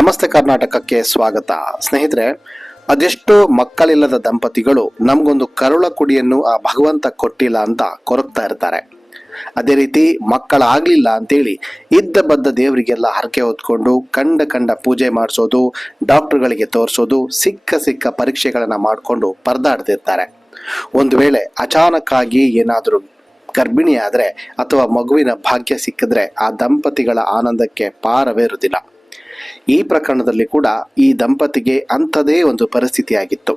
ನಮಸ್ತೆ ಕರ್ನಾಟಕಕ್ಕೆ ಸ್ವಾಗತ. ಸ್ನೇಹಿತರೆ, ಅದೆಷ್ಟೋ ಮಕ್ಕಳಿಲ್ಲದ ದಂಪತಿಗಳು ನಮಗೊಂದು ಕರುಳ ಕುಡಿಯನ್ನು ಆ ಭಗವಂತ ಕೊಟ್ಟಿಲ್ಲ ಅಂತ ಕೊರಗ್ತಾ ಇರ್ತಾರೆ. ಅದೇ ರೀತಿ ಮಕ್ಕಳಾಗ್ಲಿಲ್ಲ ಅಂತೇಳಿ ಇದ್ದ ಬದ್ದ ದೇವರಿಗೆಲ್ಲ ಹರಕೆ ಹೊತ್ಕೊಂಡು ಕಂಡ ಕಂಡ ಪೂಜೆ ಮಾಡಿಸೋದು, ಡಾಕ್ಟರ್ಗಳಿಗೆ ತೋರಿಸೋದು, ಸಿಕ್ಕ ಸಿಕ್ಕ ಪರೀಕ್ಷೆಗಳನ್ನು ಮಾಡಿಕೊಂಡು ಪರದಾಡ್ತಿರ್ತಾರೆ. ಒಂದು ವೇಳೆ ಅಚಾನಕ್ಕಾಗಿ ಏನಾದರೂ ಗರ್ಭಿಣಿಯಾದರೆ ಅಥವಾ ಮಗುವಿನ ಭಾಗ್ಯ ಸಿಕ್ಕಿದ್ರೆ ಆ ದಂಪತಿಗಳ ಆನಂದಕ್ಕೆ ಪಾರವೇರುವುದಿಲ್ಲ. ಈ ಪ್ರಕರಣದಲ್ಲಿ ಕೂಡ ಈ ದಂಪತಿಗೆ ಅಂಥದೇ ಒಂದು ಪರಿಸ್ಥಿತಿಯಾಗಿತ್ತು.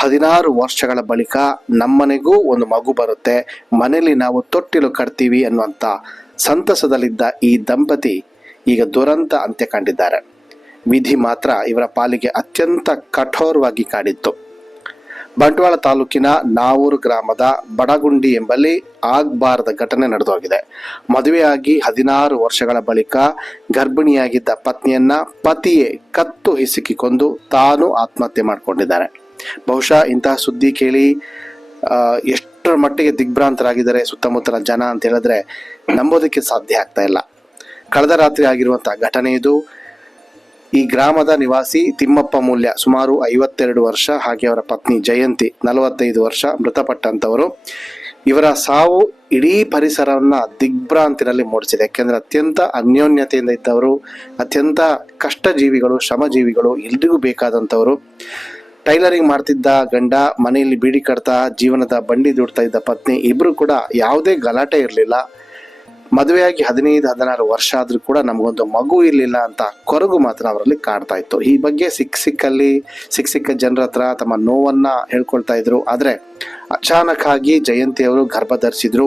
ಹದಿನಾರು ವರ್ಷಗಳ ಬಳಿಕ ನಮ್ಮನೆಗೂ ಒಂದು ಮಗು ಬರುತ್ತೆ, ಮನೆಯಲ್ಲಿ ನಾವು ತೊಟ್ಟಿಲು ಕಟ್ತೀವಿ ಅನ್ನುವಂಥ ಸಂತಸದಲ್ಲಿದ್ದ ಈ ದಂಪತಿ ಈಗ ದುರಂತ ಅಂತ್ಯ ಕಂಡಿದ್ದಾರೆ. ವಿಧಿ ಮಾತ್ರ ಇವರ ಪಾಲಿಗೆ ಅತ್ಯಂತ ಕಠೋರವಾಗಿ ಕಾಡಿತ್ತು. ಬಂಟ್ವಾಳ ತಾಲೂಕಿನ ನಾವೂರು ಗ್ರಾಮದ ಬಡಗುಂಡಿ ಎಂಬಲ್ಲಿ ಆಗ್ಬಾರದ ಘಟನೆ ನಡೆದೋಗಿದೆ. ಮದುವೆಯಾಗಿ ಹದಿನಾರು ವರ್ಷಗಳ ಬಳಿಕ ಗರ್ಭಿಣಿಯಾಗಿದ್ದ ಪತ್ನಿಯನ್ನ ಪತಿಯೇ ಕತ್ತು ಹಿಸುಕಿಕೊಂಡು ತಾನು ಆತ್ಮಹತ್ಯೆ ಮಾಡಿಕೊಂಡಿದ್ದಾರೆ. ಬಹುಶಃ ಇಂತಹ ಸುದ್ದಿ ಕೇಳಿ ಎಷ್ಟರ ಮಟ್ಟಿಗೆ ದಿಗ್ಭ್ರಾಂತರಾಗಿದ್ದಾರೆ ಸುತ್ತಮುತ್ತಲ ಜನ ಅಂತ ಹೇಳಿದ್ರೆ ನಂಬೋದಕ್ಕೆ ಸಾಧ್ಯ ಆಗ್ತಾ ಇಲ್ಲ. ಕಳೆದ ರಾತ್ರಿ ಆಗಿರುವಂತಹ ಘಟನೆ ಇದು. ಈ ಗ್ರಾಮದ ನಿವಾಸಿ ತಿಮ್ಮಪ್ಪ ಮೂಲ್ಯ ಸುಮಾರು ಐವತ್ತೆರಡು ವರ್ಷ, ಹಾಗೆ ಅವರ ಪತ್ನಿ ಜಯಂತಿ ನಲವತ್ತೈದು ವರ್ಷ ಮೃತಪಟ್ಟಂತವರು ಇವರ ಸಾವು ಇಡೀ ಪರಿಸರವನ್ನ ದಿಗ್ಭ್ರಾಂತಿನಲ್ಲಿ ಮೂಡಿಸಿದೆ. ಯಾಕೆಂದ್ರೆ ಅತ್ಯಂತ ಅನ್ಯೋನ್ಯತೆಯಿಂದ ಇದ್ದವರು, ಅತ್ಯಂತ ಕಷ್ಟ ಜೀವಿಗಳು ಶ್ರಮಜೀವಿಗಳು, ಎಲ್ರಿಗೂ ಬೇಕಾದಂಥವರು. ಟೈಲರಿಂಗ್ ಮಾಡ್ತಿದ್ದ ಗಂಡ, ಮನೆಯಲ್ಲಿ ಬೀಡಿ ಕಟ್ತಾ ಜೀವನದ ಬಂಡಿ ದುಡ್ತಾ ಇದ್ದ ಪತ್ನಿ, ಇಬ್ರು ಕೂಡ ಯಾವುದೇ ಗಲಾಟೆ ಇರಲಿಲ್ಲ. ಮದುವೆಯಾಗಿ ಹದಿನೈದು, ಹದಿನಾರು ವರ್ಷ ಆದ್ರೂ ಕೂಡ ನಮಗೊಂದು ಮಗು ಇರಲಿಲ್ಲ ಅಂತ ಕೊರಗು ಮಾತ್ರ ಅವರಲ್ಲಿ ಕಾಡ್ತಾ ಇತ್ತು. ಈ ಬಗ್ಗೆ ಸಿಕ್ಕ ಸಿಕ್ಕಲ್ಲಿ ಸಿಕ್ಕ ಸಿಕ್ಕ ಜನರ ಹತ್ರ ತಮ್ಮ ನೋವನ್ನ ಹೇಳ್ಕೊಳ್ತಾ ಇದ್ರು. ಆದರೆ ಅಚಾನಕ್ ಆಗಿ ಜಯಂತಿ ಅವರು ಗರ್ಭ ಧರಿಸಿದ್ರು.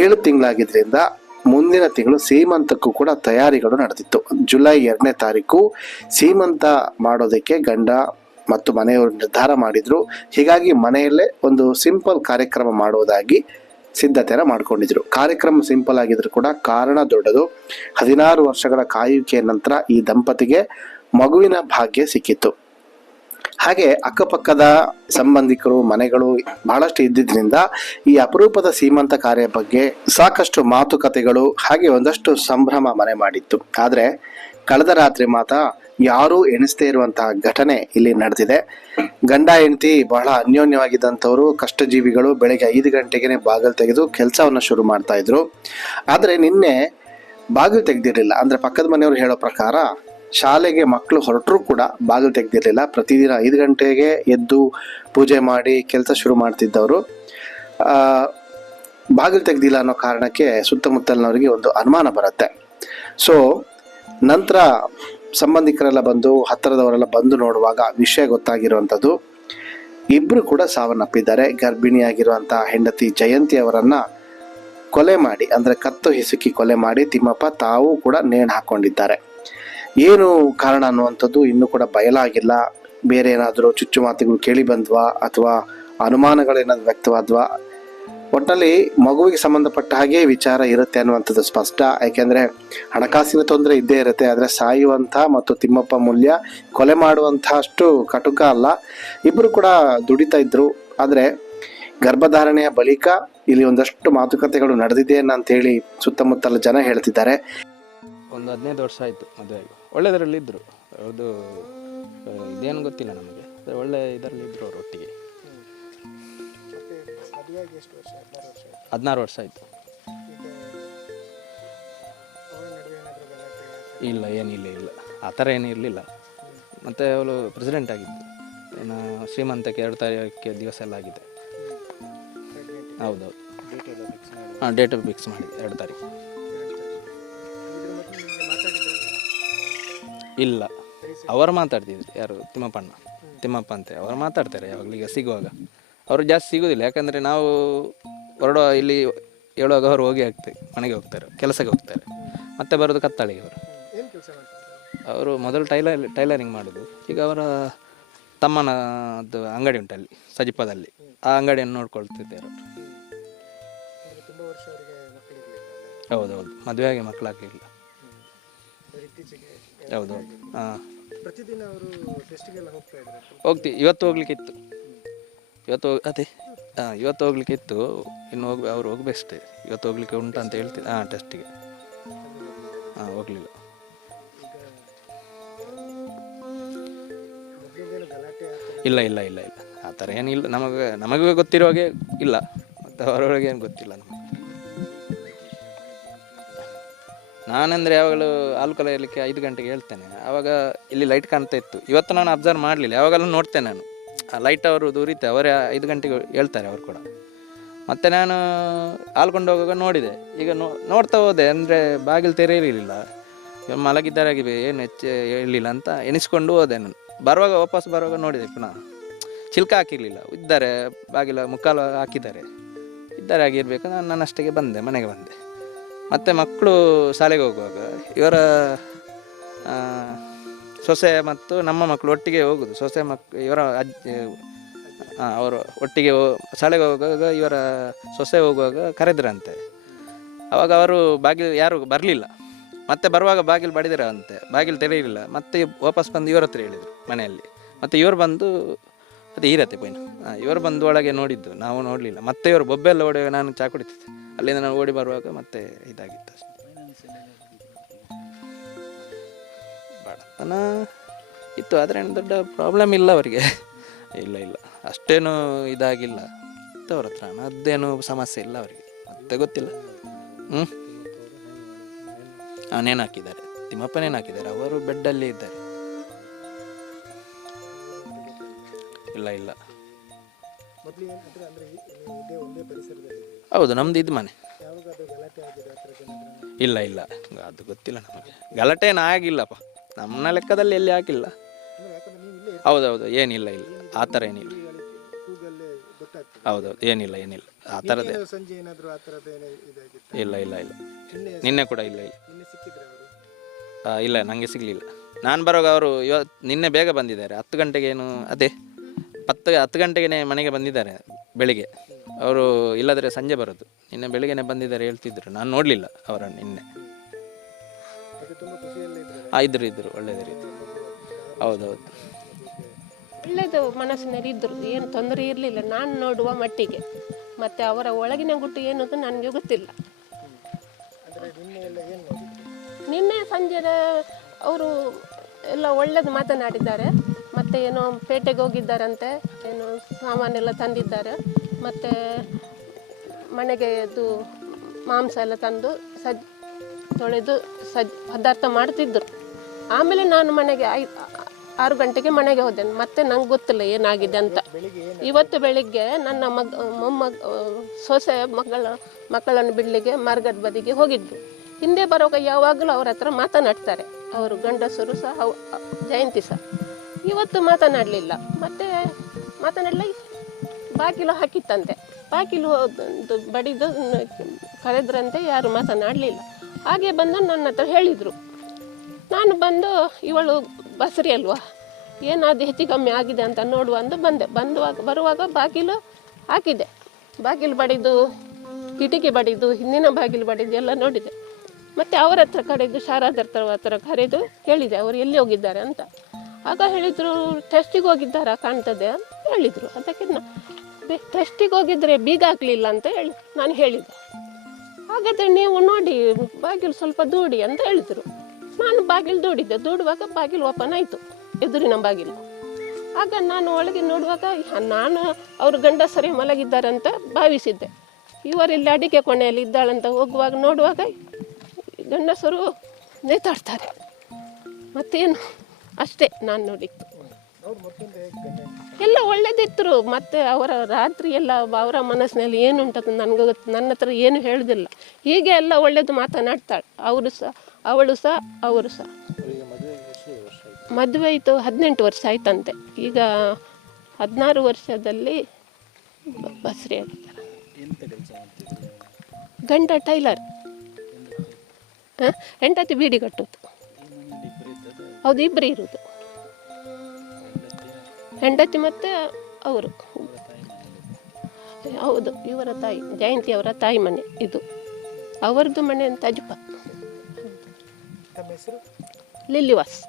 ಏಳು ತಿಂಗಳಾಗಿದ್ದರಿಂದ ಮುಂದಿನ ತಿಂಗಳು ಸೀಮಂತಕ್ಕೂ ಕೂಡ ತಯಾರಿಗಳು ನಡೆದಿತ್ತು. ಜುಲೈ ಎರಡನೇ ತಾರೀಕು ಸೀಮಂತ ಮಾಡೋದಕ್ಕೆ ಗಂಡ ಮತ್ತು ಮನೆಯವರು ನಿರ್ಧಾರ ಮಾಡಿದ್ರು. ಹೀಗಾಗಿ ಮನೆಯಲ್ಲೇ ಒಂದು ಸಿಂಪಲ್ ಕಾರ್ಯಕ್ರಮ ಮಾಡುವುದಾಗಿ ಸಿದ್ಧತೆನ ಮಾಡ್ಕೊಂಡಿದ್ರು. ಕಾರ್ಯಕ್ರಮ ಸಿಂಪಲ್ ಆಗಿದ್ರು ಕೂಡ ಕಾರಣ ದೊಡ್ಡದು. ಹದಿನಾರು ವರ್ಷಗಳ ಕಾಯುವಿಕೆಯ ನಂತರ ಈ ದಂಪತಿಗೆ ಮಗುವಿನ ಭಾಗ್ಯ ಸಿಕ್ಕಿತ್ತು. ಹಾಗೆ ಅಕ್ಕಪಕ್ಕದ ಸಂಬಂಧಿಕರು, ಮನೆಗಳು ಬಹಳಷ್ಟು ಇದ್ದಿದ್ದರಿಂದ ಈ ಅಪರೂಪದ ಸೀಮಂತ ಕಾರ್ಯ ಬಗ್ಗೆ ಸಾಕಷ್ಟು ಮಾತುಕತೆಗಳು ಹಾಗೆ ಒಂದಷ್ಟು ಸಂಭ್ರಮ ಮನೆ ಮಾಡಿತ್ತು. ಆದರೆ ಕಳೆದ ರಾತ್ರಿ ಮಾತ್ರ ಯಾರೂ ಎಣಿಸದೇ ಇರುವಂತಹ ಘಟನೆ ಇಲ್ಲಿ ನಡೆದಿದೆ. ಗಂಡ ಹೆಂಡತಿ ಬಹಳ ಅನ್ಯೋನ್ಯವಾಗಿದ್ದಂಥವ್ರು ಕಷ್ಟಜೀವಿಗಳು ಬೆಳಗ್ಗೆ ಐದು ಗಂಟೆಗೆ ಬಾಗಿಲು ತೆಗೆದು ಕೆಲಸವನ್ನು ಶುರು ಮಾಡ್ತಾ ಇದ್ರು. ಆದ್ರೆ ನಿನ್ನೆ ಬಾಗಿಲು ತೆಗೆದಿರಲಿಲ್ಲ. ಅಂದ್ರೆ ಪಕ್ಕದ ಮನೆಯವರು ಹೇಳೋ ಪ್ರಕಾರ ಶಾಲೆಗೆ ಮಕ್ಕಳು ಹೊರಟರೂ ಕೂಡ ಬಾಗಿಲು ತೆಗೆದಿರಲಿಲ್ಲ. ಪ್ರತಿದಿನ ಐದು ಗಂಟೆಗೆ ಎದ್ದು ಪೂಜೆ ಮಾಡಿ ಕೆಲಸ ಶುರು ಮಾಡ್ತಿದ್ದವರು. ಆ, ಬಾಗಿಲು ತೆಗೆದಿಲ್ಲ ಅನ್ನೋ ಕಾರಣಕ್ಕೆ ಸುತ್ತಮುತ್ತಲಿನವರಿಗೆ ಒಂದು ಅನುಮಾನ ಬರುತ್ತೆ. ಸೊ ನಂತರ ಸಂಬಂಧಿಕರೆಲ್ಲ ಬಂದು, ಹತ್ತಿರದವರೆಲ್ಲ ಬಂದು ನೋಡುವಾಗ ವಿಷಯ ಗೊತ್ತಾಗಿರುವಂಥದ್ದು. ಇಬ್ಬರು ಕೂಡ ಸಾವನ್ನಪ್ಪಿದ್ದಾರೆ. ಗರ್ಭಿಣಿಯಾಗಿರುವಂಥ ಹೆಂಡತಿ ಜಯಂತಿ ಅವರನ್ನ ಕೊಲೆ ಮಾಡಿ, ಅಂದರೆ ಕತ್ತು ಹಿಸುಕಿ ಕೊಲೆ ಮಾಡಿ ತಿಮ್ಮಪ್ಪ ತಾವು ಕೂಡ ನೇಣು ಹಾಕೊಂಡಿದ್ದಾರೆ. ಏನು ಕಾರಣ ಅನ್ನುವಂಥದ್ದು ಇನ್ನೂ ಕೂಡ ಬಯಲಾಗಿಲ್ಲ. ಬೇರೆ ಏನಾದರೂ ಚುಚ್ಚು ಮಾತುಗಳು ಕೇಳಿ ಬಂದ್ವಾ ಅಥವಾ ಅನುಮಾನಗಳೇನಾದ್ರು ವ್ಯಕ್ತವಾದ್ವಾ? ಒಟ್ಟಲ್ಲಿ ಮಗುವಿಗೆ ಸಂಬಂಧಪಟ್ಟ ಹಾಗೆ ವಿಚಾರ ಇರುತ್ತೆ ಅನ್ನುವಂಥದ್ದು ಸ್ಪಷ್ಟ. ಯಾಕೆಂದ್ರೆ ಹಣಕಾಸಿನ ತೊಂದರೆ ಇದ್ದೇ ಇರುತ್ತೆ, ಆದರೆ ಸಾಯುವಂಥ ಮತ್ತು ತಿಮ್ಮಪ್ಪ ಮೂಲ್ಯ ಕೊಲೆ ಮಾಡುವಂತಹಷ್ಟು ಕಟುಕ ಅಲ್ಲ. ಇಬ್ಬರು ಕೂಡ ದುಡಿತಾ ಇದ್ರು, ಆದರೆ ಗರ್ಭಧಾರಣೆಯ ಬಳಿಕ ಇಲ್ಲಿ ಒಂದಷ್ಟು ಮಾತುಕತೆಗಳು ನಡೆದಿದೆ ಅಂತ ಹೇಳಿ ಸುತ್ತಮುತ್ತಲ ಜನ ಹೇಳ್ತಿದ್ದಾರೆ. ಒಂದು ಹದಿನೈದು ವರ್ಷ ಆಯಿತು ಮದುವೆ ಒಳ್ಳೆಯದರಲ್ಲಿ ಇದ್ದರು ಇದೇನು ಗೊತ್ತಿಲ್ಲ ನಮಗೆ. ಒಳ್ಳೆ ಇದರಲ್ಲಿ ಇದ್ದರು ಹದಿನಾರು ವರ್ಷ ಆಯಿತು? ಇಲ್ಲ ಏನಿಲ್ಲ ಇಲ್ಲ. ಆ ಥರ ಏನೂ ಇರಲಿಲ್ಲ. ಮತ್ತು ಅವಳು ಪ್ರೆಸಿಡೆಂಟ್ ಆಗಿದ್ದು. ಇನ್ನು ಶ್ರೀಮಂತಕ್ಕೆ ಎರಡು ತಾರೀಕಿಗೆ ದಿವಸ ಎಲ್ಲ ಆಗಿದೆ. ಹೌದೌದು. ಹಾಂ ಡೇಟ್ ಫಿಕ್ಸ್ ಮಾಡಿ ಎರಡು ತಾರೀಕು. ಇಲ್ಲ. ಅವರು ಮಾತಾಡ್ತಿದ್ರು ಯಾರು? ತಿಮ್ಮಪ್ಪಣ್ಣ. ತಿಮ್ಮಪ್ಪ ಅಂತೆ ಅವರು ಮಾತಾಡ್ತಾರೆ ಯಾವಾಗಲೂ ಈಗ ಸಿಗುವಾಗ. ಅವರು ಜಾಸ್ತಿ ಸಿಗೋದಿಲ್ಲ. ಯಾಕಂದರೆ ನಾವು ಹೊರಡುವ ಇಲ್ಲಿ ಹೇಳುವಾಗ ಅವರು ಹೋಗಿ ಆಗ್ತದೆ ಮನೆಗೆ ಹೋಗ್ತಾರೆ ಕೆಲಸಕ್ಕೆ ಹೋಗ್ತಾರೆ. ಮತ್ತೆ ಬರೋದು ಕತ್ತಾಳಿಗೆ ಅವರು. ಅವರು ಮೊದಲು ಟೈಲರ್ ಟೈಲರಿಂಗ್ ಮಾಡೋದು. ಈಗ ಅವರ ತಮ್ಮನದ್ದು ಅಂಗಡಿ ಉಂಟಲ್ಲಿ ಸಜಿಪದಲ್ಲಿ. ಆ ಅಂಗಡಿಯನ್ನು ನೋಡ್ಕೊಳ್ತಿದ್ದಾರೆ. ಹೌದೌದು. ಮದುವೆಯಾಗಿ ಮಕ್ಕಳಾಗಲಿಲ್ಲ ಹೌದೌದು. ಹಾಂ. ಹೋಗ್ತಿ ಇವತ್ತು ಹೋಗ್ಲಿಕ್ಕೆ ಇತ್ತು ಇವತ್ತು ಅದೇ ಹಾಂ ಇವತ್ತು ಹೋಗ್ಲಿಕ್ಕೆ ಇತ್ತು. ಇನ್ನು ಹೋಗಿ ಅವ್ರು ಹೋಗ್ಬೇಕಷ್ಟೇ. ಇವತ್ತು ಹೋಗ್ಲಿಕ್ಕೆ ಉಂಟು ಅಂತ ಹೇಳ್ತೀನಿ ಹಾಂ ಟೆಸ್ಟಿಗೆ ಹಾಂ ಹೋಗಲಿಲ್ಲ. ಇಲ್ಲ ಇಲ್ಲ ಇಲ್ಲ ಇಲ್ಲ. ಆ ಥರ ಏನಿಲ್ಲ. ನಮಗೆ, ನಮಗೂ ಗೊತ್ತಿರೋ ಹಾಗೆ ಇಲ್ಲ. ಮತ್ತು ಅವರೊಳಗೆ ಏನು ಗೊತ್ತಿಲ್ಲ ನಮಗೆ. ನಾನಂದರೆ ಯಾವಾಗಲೂ ಹಾಲು ಕಲಿಯಲಿಕ್ಕೆ ಐದು ಗಂಟೆಗೆ ಹೇಳ್ತೇನೆ. ಆವಾಗ ಇಲ್ಲಿ ಲೈಟ್ ಕಾಣ್ತಾ ಇತ್ತು. ಇವತ್ತು ನಾನು ಅಬ್ಸರ್ವ್ ಮಾಡಲಿಲ್ಲ. ಯಾವಾಗಲೂ ನೋಡ್ತೇನೆ ನಾನು. ಲೈಟ್ ಅವರು ದೂರಿತ್ತೆ ಅವರೇ ಐದು ಗಂಟೆಗೆ ಹೇಳ್ತಾರೆ ಅವರು ಕೂಡ. ಮತ್ತು ನಾನು ಹಾಲ್ಕೊಂಡು ಹೋಗುವಾಗ ನೋಡಿದೆ. ಈಗ ನೋ, ನೋಡ್ತಾ ಹೋದೆ, ಅಂದರೆ ಬಾಗಿಲು ತೆರೆಯಲಿಲ್ಲ ಇವಾಗ ಮಲಗಿದ್ದಾರಾಗಿವೆ ಏನು ಹೆಚ್ಚು ಹೇಳಿಲ್ಲ ಅಂತ ಎಣಿಸ್ಕೊಂಡು ಹೋದೆ ನಾನು. ಬರುವಾಗ, ವಾಪಸ್ ಬರುವಾಗ ನೋಡಿದೆ ಪುನಃ. ಚಿಲ್ಕ ಹಾಕಿರಲಿಲ್ಲ. ಇದ್ದಾರೆ, ಬಾಗಿಲ ಮುಕ್ಕಾಲು ಹಾಕಿದ್ದಾರೆ. ಇದ್ದಾರೆ ಆಗಿರಬೇಕು ನಾನು ನನ್ನಷ್ಟಕ್ಕೆ ಬಂದೆ, ಮನೆಗೆ ಬಂದೆ. ಮತ್ತು ಮಕ್ಕಳು ಶಾಲೆಗೆ ಹೋಗುವಾಗ, ಇವರ ಸೊಸೆ ಮತ್ತು ನಮ್ಮ ಮಕ್ಕಳು ಒಟ್ಟಿಗೆ ಹೋಗುದು. ಸೊಸೆ ಮಕ್, ಇವರ ಅಜ್ಜಿ ಅವರು ಒಟ್ಟಿಗೆ ಶಾಲೆಗೆ ಹೋಗುವಾಗ ಇವರ ಸೊಸೆ ಹೋಗುವಾಗ ಕರೆದ್ರಂತೆ. ಅವಾಗ ಅವರು ಬಾಗಿಲು ಯಾರು ಬರಲಿಲ್ಲ. ಮತ್ತೆ ಬರುವಾಗ ಬಾಗಿಲು ಬಡಿದಿರ ಅಂತೆ ಬಾಗಿಲು ತೆರೆಯಲಿಲ್ಲ. ಮತ್ತೆ ವಾಪಸ್ ಬಂದು ಇವರ ಹತ್ರ ಹೇಳಿದರು ಮನೆಯಲ್ಲಿ. ಮತ್ತೆ ಇವರು ಬಂದು, ಅದು ಈರತ್ತೆ ಪೈನು ಇವರು ಬಂದು ಒಳಗೆ ನೋಡಿದ್ದು. ನಾವು ನೋಡಲಿಲ್ಲ. ಮತ್ತೆ ಇವರು ಬೊಬ್ಬೆಲ್ಲ ಓಡಿ ನಾನು ಚಾ ಕುಡಿತಿದ್ದೆ. ಅಲ್ಲಿಂದ ನಾನು ಓಡಿ ಬರುವಾಗ ಮತ್ತೆ ಇದಾಗಿತ್ತು ಅಷ್ಟೇ. ಬಡತನ ಇತ್ತು, ಆದರೆ ಏನು ದೊಡ್ಡ ಪ್ರಾಬ್ಲಮ್ ಇಲ್ಲ ಅವರಿಗೆ. ಇಲ್ಲ ಇಲ್ಲ. ಅಷ್ಟೇನು ಇದಾಗಿಲ್ಲ. ಇತ್ತು ಅವ್ರ ಹತ್ರ ಅದೇನು ಸಮಸ್ಯೆ ಇಲ್ಲ ಅವರಿಗೆ. ಮತ್ತೆ ಗೊತ್ತಿಲ್ಲ. ಹ್ಞೂ ಅವನೇನು ಹಾಕಿದ್ದಾರೆ? ತಿಮ್ಮಪ್ಪನೇನು ಹಾಕಿದ್ದಾರೆ? ಅವರು ಬೆಡ್ಡಲ್ಲಿ ಇದ್ದಾರೆ. ಇಲ್ಲ ಇಲ್ಲ. ಹೌದು, ನಮ್ದು ಇದು ಮನೆ. ಇಲ್ಲ ಇಲ್ಲ. ಅದು ಗೊತ್ತಿಲ್ಲ ನಮಗೆ. ಗಲಾಟೆ ಏನು ಆಗಿಲ್ಲಪ್ಪ. ನಮ್ಮ ಲೆಕ್ಕದಲ್ಲಿ ಎಲ್ಲಿ ಹಾಕಿಲ್ಲ. ಹೌದೌದು ಏನಿಲ್ಲ ಇಲ್ಲ. ಆ ಥರ ಏನಿಲ್ಲ. ಹೌದೌದು ಏನಿಲ್ಲ ಏನಿಲ್ಲ. ಆ ಥರದ್ದೇ. ಸಂಜೆ ಏನಾದ್ರು ಆ ಥರದ್ದು ಏನೋ ಇದಾಗಿತ್ತು? ಇಲ್ಲ ಇಲ್ಲ ಇಲ್ಲ. ನಿನ್ನೆ ಕೂಡ ಇಲ್ಲ ಇಲ್ಲ. ನಿನ್ನೆ ಸಿಕ್ಕಿದ್ರೆ ಅವರು? ಆ, ಇಲ್ಲ ನನಗೆ ಸಿಗಲಿಲ್ಲ. ನಾನು ಬರುವಾಗ ಅವರು ಇವತ್ತು ನಿನ್ನೆ ಬೇಗ ಬಂದಿದ್ದಾರೆ. ಹತ್ತು ಗಂಟೆಗೆ ಏನು ಅದೇ ಹತ್ತು ಹತ್ತು ಗಂಟೆಗೆ ಮನೆಗೆ ಬಂದಿದ್ದಾರೆ ಬೆಳಿಗ್ಗೆ. ಅವರು ಇಲ್ಲದ್ರೆ ಸಂಜೆ ಬರೋದು. ನಿನ್ನೆ ಬೆಳಿಗ್ಗೆನೆ ಬಂದಿದ್ದಾರೆ ಹೇಳ್ತಿದ್ರು. ನಾನು ನೋಡಲಿಲ್ಲ ಅವರನ್ನು ನಿನ್ನೆ. ತುಂಬ ಇದ್ರು ಇದ್ರು ಒಳ್ಳೆಯದೇ ಇದ್ರು ಹೌದೌದು. ಒಳ್ಳೆಯದು ಮನಸ್ಸಿನಲ್ಲಿ ಇದ್ದರು, ಏನು ತೊಂದರೆ ಇರಲಿಲ್ಲ, ನಾನು ನೋಡುವ ಮಟ್ಟಿಗೆ. ಮತ್ತೆ ಅವರ ಒಳಗಿನ ಗುಟ್ಟು ಏನು ಅಂತ ನನಗೆ ಗೊತ್ತಿಲ್ಲ. ನಿನ್ನೆ ಸಂಜೆ ಅವರು ಎಲ್ಲ ಒಳ್ಳೇದು ಮಾತನಾಡಿದ್ದಾರೆ. ಮತ್ತೆ ಏನೋ ಪೇಟೆಗೆ ಹೋಗಿದ್ದಾರಂತೆ, ಏನೋ ಸಾಮಾನೆಲ್ಲ ತಂದಿದ್ದಾರೆ. ಮತ್ತೆ ಮನೆಗೆ ಇದು ಮಾಂಸ ಎಲ್ಲ ತಂದು ಸಜ್ ತೊಳೆದು ಸಜ್ ಪದಾರ್ಥ ಮಾಡ್ತಿದ್ದರು. ಆಮೇಲೆ ನಾನು ಮನೆಗೆ ಐ, ಆರು ಗಂಟೆಗೆ ಮನೆಗೆ ಹೋದೆ. ಮತ್ತೆ ನಂಗೆ ಗೊತ್ತಿಲ್ಲ ಏನಾಗಿದೆ ಅಂತ. ಇವತ್ತು ಬೆಳಿಗ್ಗೆ ನನ್ನ ಮಗ, ಮೊಮ್ಮಗ ಸೊಸೆ ಮಗಳ, ಮಕ್ಕಳನ್ನು ಬಿಡಲಿಕ್ಕೆ ಮಾರ್ಗದ ಬದಿಗೆ ಹೋಗಿದ್ದು ಹಿಂದೆ ಬರುವಾಗ ಯಾವಾಗಲೂ ಅವ್ರ ಹತ್ರ ಮಾತನಾಡ್ತಾರೆ. ಅವರು ಗಂಡಸರು ಸಹ, ಅವು ಜಯಂತಿ ಸಹ. ಇವತ್ತು ಮಾತನಾಡಲಿಲ್ಲ. ಮತ್ತೆ ಮಾತನಾಡಲ, ಬಾಗಿಲು ಹಾಕಿತ್ತಂತೆ. ಬಾಗಿಲು ಬಡಿದು, ಕರೆದ್ರಂತೆ, ಯಾರು ಮಾತನಾಡಲಿಲ್ಲ. ಹಾಗೆ ಬಂದು ನನ್ನ ಹತ್ರ ಹೇಳಿದರು. ನಾನು ಬಂದು ಇವಳು ಬಸರಿ ಅಲ್ವಾ? ಏನಾದ್ರು ಹೆಚ್ಚು ಕಮ್ಮಿ ಆಗಿದೆ ಅಂತ ನೋಡುವ ಅಂದು ಬಂದೆ. ಬಂದುವಾಗ, ಬರುವಾಗ ಬಾಗಿಲು ಹಾಕಿದೆ. ಬಾಗಿಲು ಬಡಿದು, ಕಿಟಕಿ ಬಡಿದು, ಹಿಂದಿನ ಬಾಗಿಲು ಬಡಿದು ಎಲ್ಲ ನೋಡಿದೆ. ಮತ್ತು ಅವರ ಹತ್ರ ಕರೆದು, ಶಾರದರ ಹತ್ರ ಹತ್ರ ಕರೆದು ಕೇಳಿದೆ. ಅವರು ಎಲ್ಲಿ ಹೋಗಿದ್ದಾರೆ ಅಂತ. ಆಗ ಹೇಳಿದರು ಟೆಸ್ಟಿಗೆ ಹೋಗಿದ್ದಾರಾ ಕಾಣ್ತದೆ? ಅಂತ ಹೇಳಿದರು. ಅದಕ್ಕೆ ಟೆಸ್ಟಿಗೆ ಹೋಗಿದ್ರೆ ಬೀಗ ಆಗಲಿಲ್ಲ ಅಂತ ಹೇಳಿ, ನಾನು ಹೇಳಿದೆ. ಹಾಗಾದರೆ ನೀವು ನೋಡಿ, ಬಾಗಿಲು ಸ್ವಲ್ಪ ದೂಡಿ ಅಂತ ಹೇಳಿದರು. ನಾನು ಬಾಗಿಲು ದೂಡಿದ್ದೆ. ದೂಡುವಾಗ ಬಾಗಿಲು ಓಪನ್ ಆಯಿತು. ಎದುರಿನ ಬಾಗಿಲು. ಆಗ ನಾನು ಒಳಗೆ ನೋಡುವಾಗ ನಾನು ಅವರು ಗಂಡಸರೇ ಮಲಗಿದ್ದಾರಂತ ಭಾವಿಸಿದ್ದೆ. ಇವರಿಲ್ಲಿ ಅಡಿಕೆ ಕೊನೆಯಲ್ಲಿ ಇದ್ದಾಳಂತ ಹೋಗುವಾಗ ನೋಡುವಾಗ ಗಂಡಸರು ನೇತಾಡ್ತಾರೆ. ಮತ್ತೇನು? ಅಷ್ಟೇ ನಾನು ನೋಡಿತ್ತು ಗಂಡ ಎಲ್ಲ ಒಳ್ಳೇದಿತ್ತು. ಮತ್ತು ಅವರ ರಾತ್ರಿ ಎಲ್ಲ ಅವರ ಮನಸ್ಸಿನಲ್ಲಿ ಏನುಂಟು ನನಗೆ ಗೊತ್ತು. ನನ್ನ ಹತ್ರ ಏನು ಹೇಳುದಿಲ್ಲ. ಹೀಗೆ ಎಲ್ಲ ಒಳ್ಳೇದು ಮಾತನಾಡ್ತಾಳೆ. ಅವರು ಸಹ ಅವಳು ಸಹ ಅವರು ಸಹ. ಮದುವೆ ಆಯಿತು? ಹದಿನೆಂಟು ವರ್ಷ ಆಯ್ತಂತೆ. ಈಗ ಹದಿನಾರು ವರ್ಷದಲ್ಲಿ ಬಸರಿ ಆಗಿದ್ದಾರೆ ಗಂಡ ಟೈಲರ್. ಹಾಂ? ಹೆಂಡತಿ ಬೀಡಿ ಕಟ್ಟೋದು ಹೌದು ಇಬ್ಬರು ಇರೋದು ಹೆಂಡತಿ ಮತ್ತೆ ಅವರು. ಹೌದು ಇವರ ತಾಯಿ ಜಯಂತಿ ಅವರ ತಾಯಿ ಮನೆ ಇದು. ಅವರದ್ದು ಮನೆ ಅಂತ ಅಜ್ಪ लिलिवास